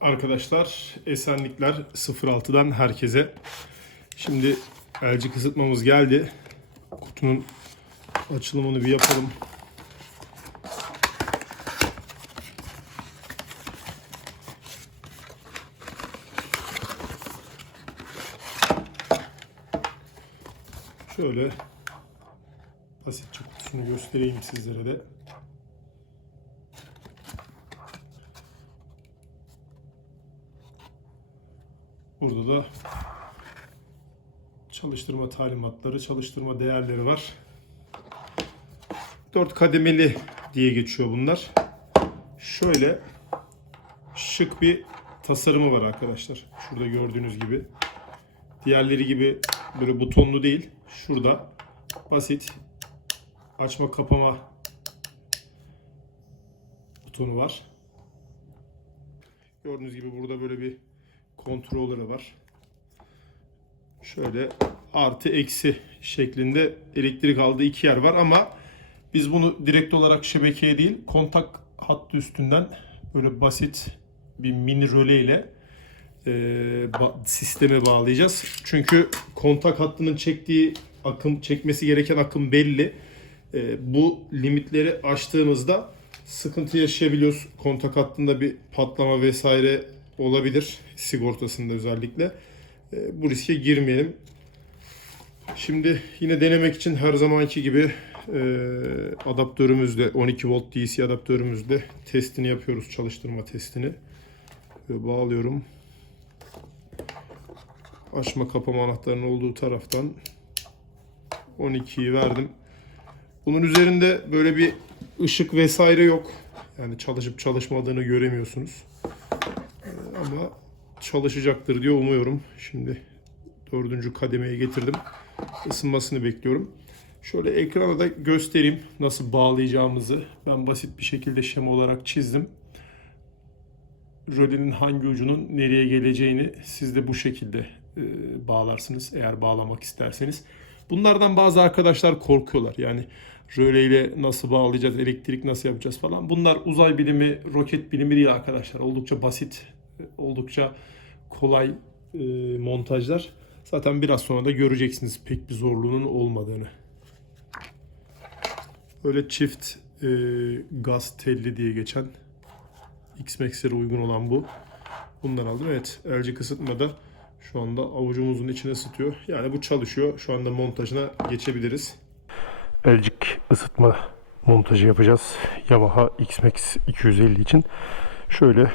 Arkadaşlar esenlikler 06'dan herkese. Şimdi elcik ısıtmamız geldi. Kutunun açılımını bir yapalım. Şöyle basitçe kutusunu göstereyim sizlere de. Burada da çalıştırma talimatları, çalıştırma değerleri var. 4 kademeli diye geçiyor bunlar. Şöyle şık bir tasarımı var arkadaşlar. Şurada gördüğünüz gibi. Diğerleri gibi böyle butonlu değil. Şurada basit açma kapama butonu var. Gördüğünüz gibi burada böyle bir kontrolleri var. Şöyle artı eksi şeklinde elektrik aldığı iki yer var ama biz bunu direkt olarak şebekeye değil kontak hattı üstünden böyle basit bir mini röle ile e, ba- sisteme bağlayacağız. Çünkü kontak hattının çektiği akım çekmesi gereken akım belli. E, bu limitleri aştığımızda sıkıntı yaşayabiliyoruz. Kontak hattında bir patlama vesaire olabilir sigortasında özellikle. E, bu riske girmeyelim. Şimdi yine denemek için her zamanki gibi e, adaptörümüzle 12 volt DC adaptörümüzle testini yapıyoruz çalıştırma testini. Böyle bağlıyorum. Açma kapama anahtarının olduğu taraftan 12'yi verdim. Bunun üzerinde böyle bir ışık vesaire yok. Yani çalışıp çalışmadığını göremiyorsunuz. Ama çalışacaktır diye umuyorum. Şimdi dördüncü kademeye getirdim. Isınmasını bekliyorum. Şöyle ekrana da göstereyim nasıl bağlayacağımızı. Ben basit bir şekilde şema olarak çizdim. Rölenin hangi ucunun nereye geleceğini siz de bu şekilde e, bağlarsınız eğer bağlamak isterseniz. Bunlardan bazı arkadaşlar korkuyorlar. Yani röle ile nasıl bağlayacağız, elektrik nasıl yapacağız falan. Bunlar uzay bilimi, roket bilimi değil arkadaşlar. Oldukça basit, oldukça kolay e, montajlar. Zaten biraz sonra da göreceksiniz pek bir zorluğunun olmadığını. Böyle çift e, gaz telli diye geçen X-Max'lere uygun olan bu. Bundan aldım. Evet LG ısıtmada şu anda avucumuzun içine ısıtıyor. Yani bu çalışıyor. Şu anda montajına geçebiliriz. Elcik ısıtma montajı yapacağız. Yamaha X-Max 250 için. Şöyle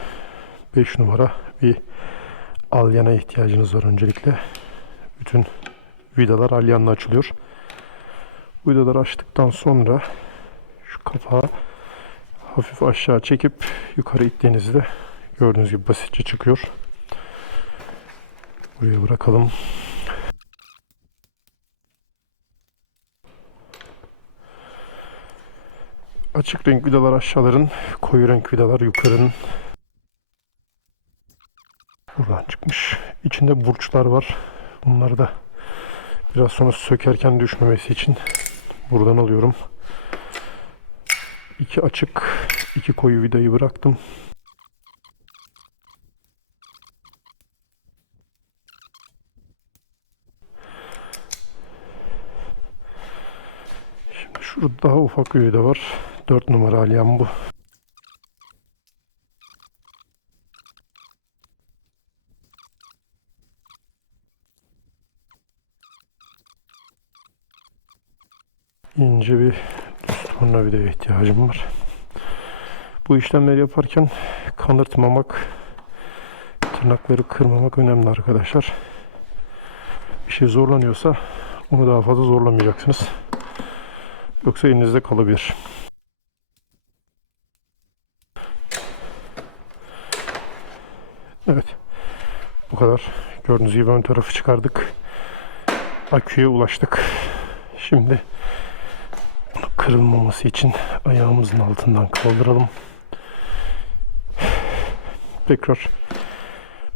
5 numara bir alyana ihtiyacınız var öncelikle. Bütün vidalar alyanla açılıyor. Vidaları açtıktan sonra şu kapağı hafif aşağı çekip yukarı ittiğinizde gördüğünüz gibi basitçe çıkıyor. Buraya bırakalım. Açık renk vidalar aşağıların, koyu renk vidalar yukarının. Buradan çıkmış. İçinde burçlar var. Bunları da biraz sonra sökerken düşmemesi için buradan alıyorum. İki açık, iki koyu vidayı bıraktım. Şimdi şurada daha ufak bir vida var. 4 numara alyan bu. İnce bir düz tornavidaya ihtiyacım var. Bu işlemleri yaparken kanırtmamak, tırnakları kırmamak önemli arkadaşlar. Bir şey zorlanıyorsa onu daha fazla zorlamayacaksınız. Yoksa elinizde kalabilir. Evet. Bu kadar. Gördüğünüz gibi ön tarafı çıkardık. Aküye ulaştık. Şimdi kırılmaması için ayağımızın altından kaldıralım. Tekrar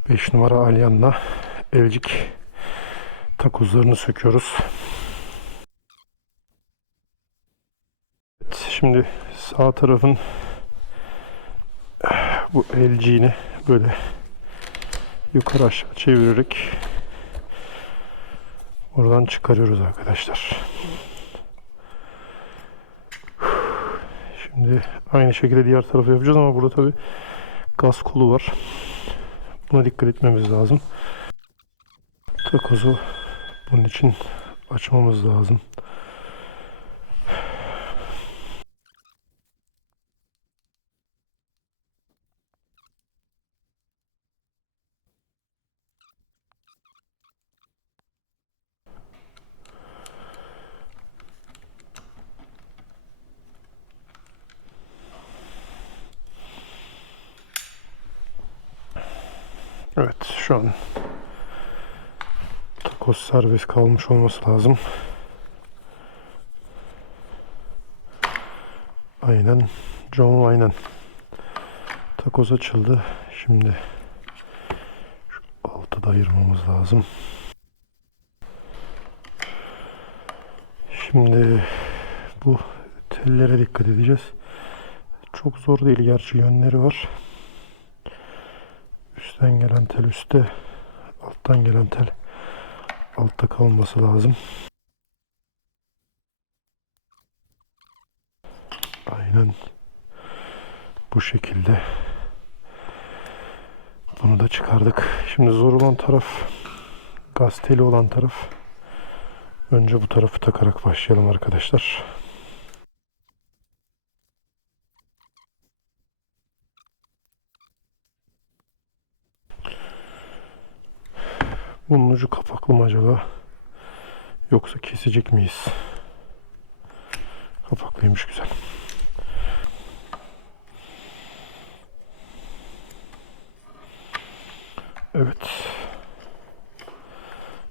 5 numara alyanla elcik takozlarını söküyoruz. Evet, şimdi sağ tarafın bu elciğini böyle yukarı aşağı çevirerek buradan çıkarıyoruz arkadaşlar. Şimdi aynı şekilde diğer tarafı yapacağız ama burada tabi gaz kolu var. Buna dikkat etmemiz lazım. Takozu bunun için açmamız lazım. Evet şu an takoz serbest kalmış olması lazım. Aynen. John aynen. Takoz açıldı. Şimdi şu altı da ayırmamız lazım. Şimdi bu tellere dikkat edeceğiz. Çok zor değil gerçi yönleri var. Üstten gelen tel üstte, alttan gelen tel altta kalması lazım. Aynen bu şekilde. Bunu da çıkardık. Şimdi zor olan taraf gaz teli olan taraf. Önce bu tarafı takarak başlayalım arkadaşlar. Bunun ucu kapaklı mı acaba? Yoksa kesecek miyiz? Kapaklıymış güzel. Evet.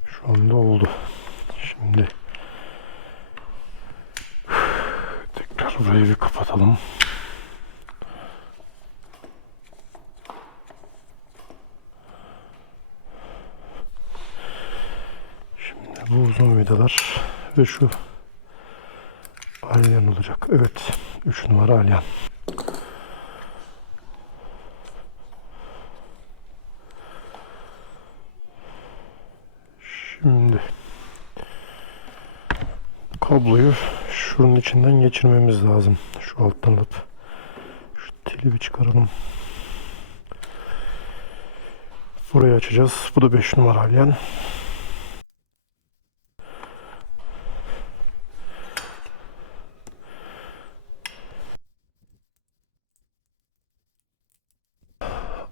Şu anda oldu. Şimdi tekrar burayı bir kapatalım. Şimdi bu uzun vidalar ve şu alyan olacak. Evet. 3 numara alyan. Şimdi kabloyu şunun içinden geçirmemiz lazım. Şu alttan alıp şu teli bir çıkaralım. Burayı açacağız. Bu da 5 numara alyan.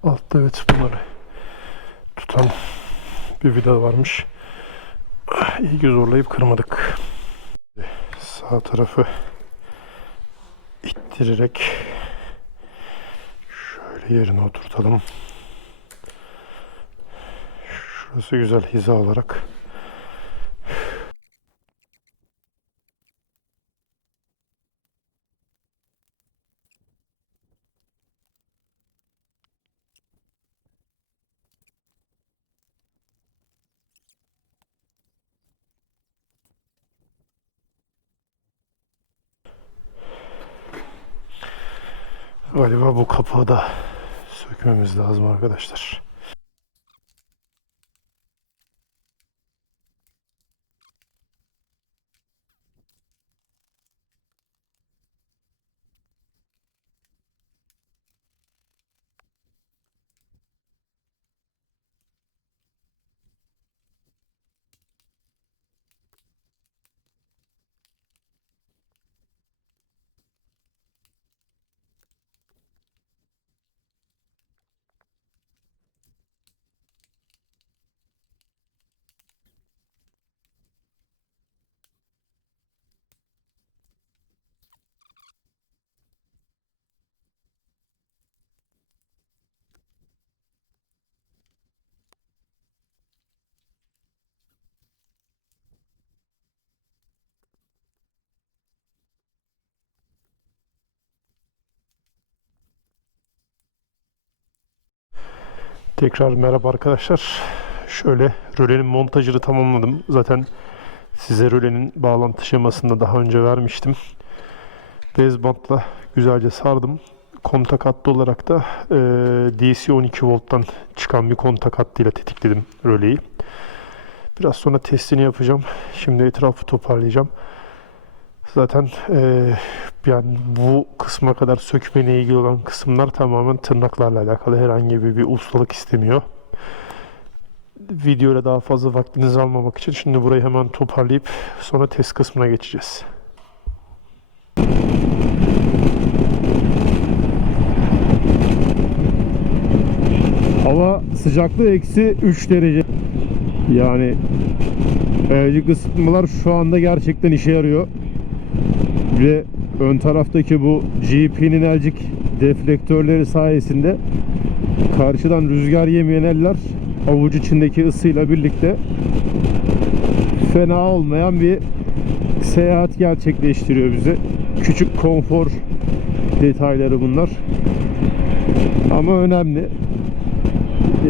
Altta evet bunları tutan bir vida varmış. İyi ki zorlayıp kırmadık. Sağ tarafı ittirerek şöyle yerine oturtalım. Şurası güzel hiza olarak. Galiba bu kapağı da sökmemiz lazım arkadaşlar. Tekrar merhaba arkadaşlar. Şöyle rölenin montajını tamamladım. Zaten size rölenin bağlantı şemasını da daha önce vermiştim. Bez bantla güzelce sardım. kontak hattı olarak da e, DC 12 volttan çıkan bir kontak hattıyla tetikledim röleyi. Biraz sonra testini yapacağım. Şimdi etrafı toparlayacağım. Zaten e, yani bu kısma kadar sökmeyle ilgili olan kısımlar tamamen tırnaklarla alakalı. Herhangi bir, bir ustalık istemiyor. Videoyla daha fazla vaktinizi almamak için şimdi burayı hemen toparlayıp sonra test kısmına geçeceğiz. Hava sıcaklığı eksi 3 derece. Yani elektrik ısıtmalar şu anda gerçekten işe yarıyor. Ve ön taraftaki bu GP'nin elcik deflektörleri sayesinde karşıdan rüzgar yemeyen eller avuç içindeki ısıyla birlikte fena olmayan bir seyahat gerçekleştiriyor bize. Küçük konfor detayları bunlar. Ama önemli.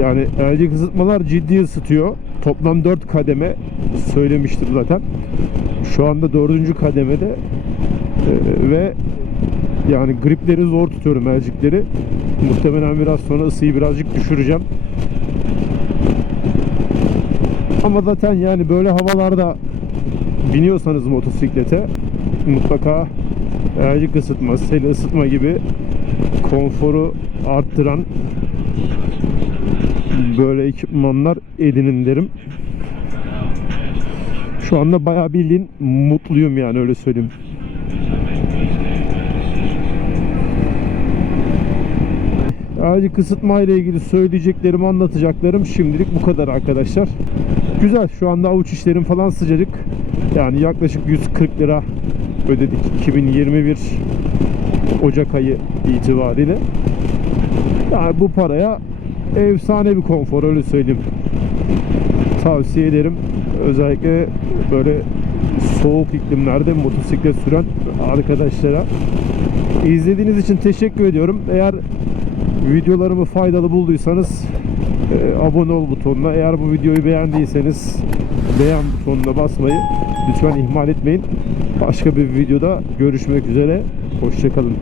Yani elcik ısıtmalar ciddi ısıtıyor. Toplam 4 kademe söylemiştim zaten. Şu anda 4. kademede ve yani gripleri zor tutuyorum elcikleri. Muhtemelen biraz sonra ısıyı birazcık düşüreceğim. Ama zaten yani böyle havalarda biniyorsanız motosiklete mutlaka elcik ısıtma, seli ısıtma gibi konforu arttıran böyle ekipmanlar edinin derim. Şu anda bayağı bildiğin mutluyum yani öyle söyleyeyim. Ağacı kısıtma ile ilgili söyleyeceklerim, anlatacaklarım şimdilik bu kadar arkadaşlar. Güzel. Şu anda avuç işlerim falan sıcacık. Yani yaklaşık 140 lira ödedik 2021 Ocak ayı itibariyle. Yani bu paraya efsane bir konfor öyle söyleyeyim. Tavsiye ederim. Özellikle böyle soğuk iklimlerde motosiklet süren arkadaşlara. İzlediğiniz için teşekkür ediyorum. Eğer videolarımı faydalı bulduysanız e, abone ol butonuna. Eğer bu videoyu beğendiyseniz beğen butonuna basmayı lütfen ihmal etmeyin. Başka bir videoda görüşmek üzere. Hoşçakalın.